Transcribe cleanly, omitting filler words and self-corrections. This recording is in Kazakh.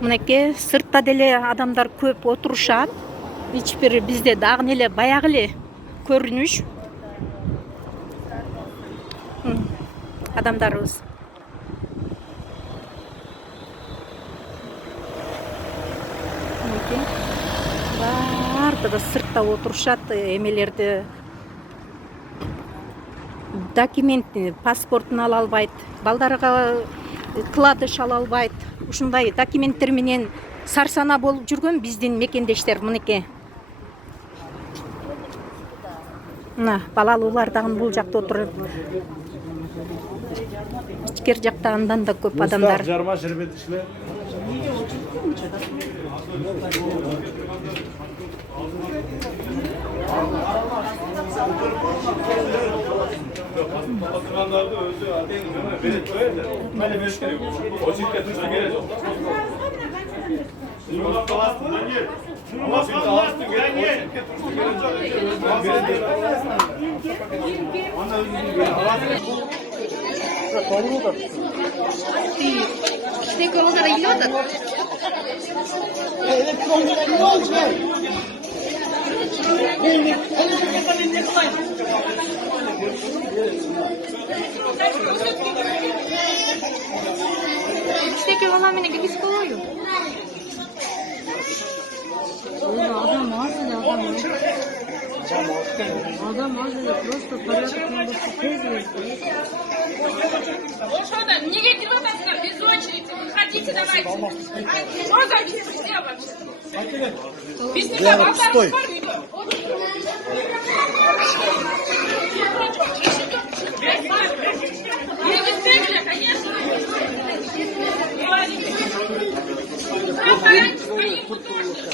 Мынакей сыртта деле адамдар көп отурушат. Эч бир бизде дагы эле баягы эле көрүнүш. Адамдарыбыз. Мынакей бардыгы сыртта отурушат, эмелерди документ, паспортун ала албайт, балдарга кладыш ала албайт. Ушундай документтер менен сарсана болуп жүргөн биздин мекендештер мынакей. Мына балалуулар дагы бул жакта отурат. Ичкер жакта андан да көп адамдар. Жарма шербет ишле. Oturanlarda özü ateyn verip koyarlar. Böyle bir şey yok. O şirketin üstüne gelecek. Yumurta kalastın lan gel. Yumurta kalastın gel gel. İşte konuda gidiyordu. İşte valla beni gibi sıkılıyor. Adam az ya adam. Adam az ya просто порядок надо показывать. Вот что там, не едете вы так без очереди, выходите, давайте. Что за беспредел вообще? Без меня вам там спорю идет. Не беспредел, конечно. Старайтесь, своим тоже.